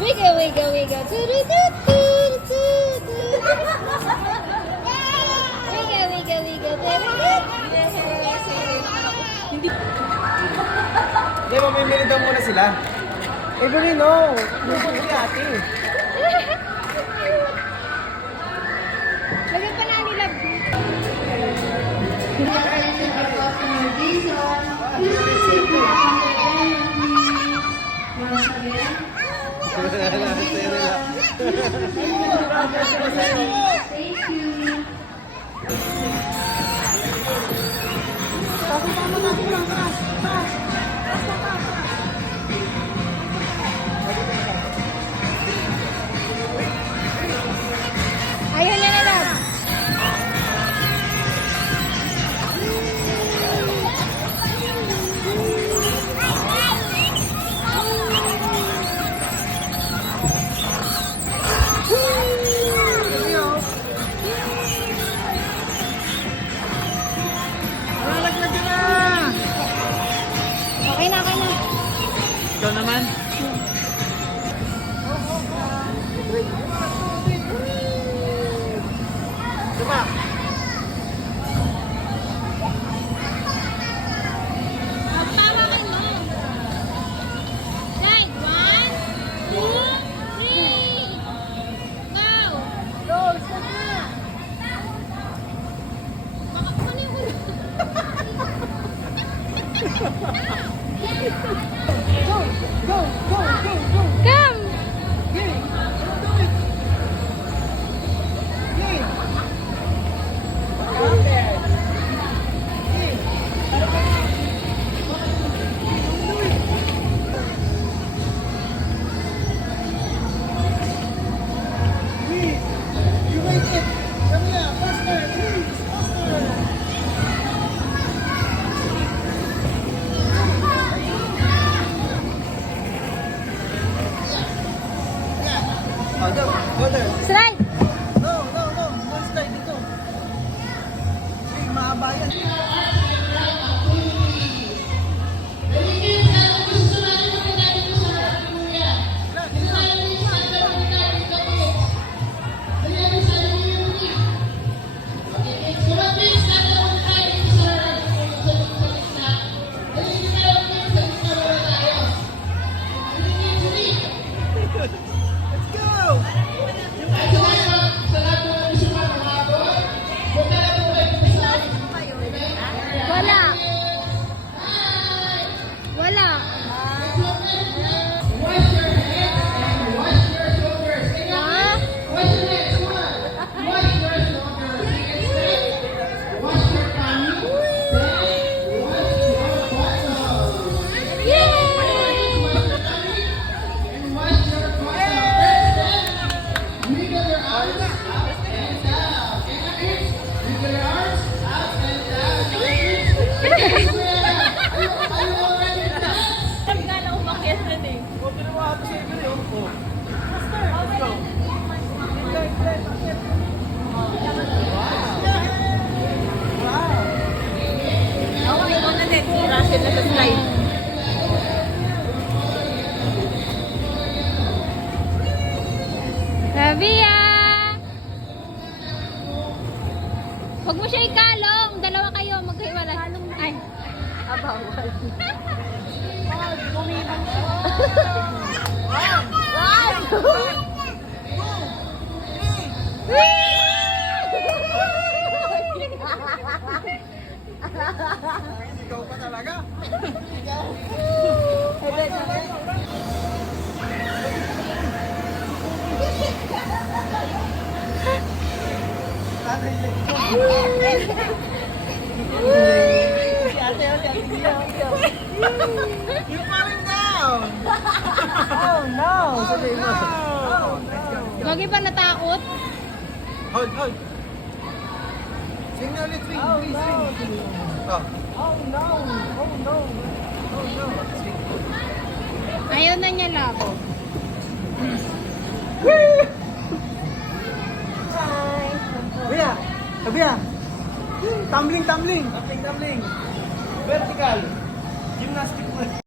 Wiggle, wiggle, wiggle. Wiggle, wiggle, wiggle. Hindi. Di ba, mamimili daw muna sila? Every no. Lupo si ate. Lagyan pa na nila. Ayaw niya na lang. Okay na, okay na. Ikaw naman? Diba? Magpawakan mo. Right, 1, 2, 3. Go! Go, isa na. Baka ano yung ulo? Go! Go! Go! Go! Go! Come! Yay! Yay! You make it! Come here! Faster! Please! Faster! Oh, go there. Slide! No, no, no. Don't slide dito. Hey, mahaba yan. Let's go! Wala. Wala. Ha? Oh, ginawa ko sa inyo yun. Oh. Faster! Let's go! Ako, ikaw na din. Russell na sa slide. Rabia! Huwag mo siya ikalong. Dalawa kayo. Maghiwalay. Ay. Abawal. Ikaw pa talaga? Si ate, You're falling down! Oh no! Sabi mo. Oh, Lagi pa natakot? hold, hold. Sing na ulit, sing. Oh, Please, no. sing. Oh. Oh no! Oh no! Oh no. Sing. Ayaw na niya lang. Kuya! Kuya! Tumbling, tumbling! Tumbling, tumbling! Vertical! Gymnastic mo.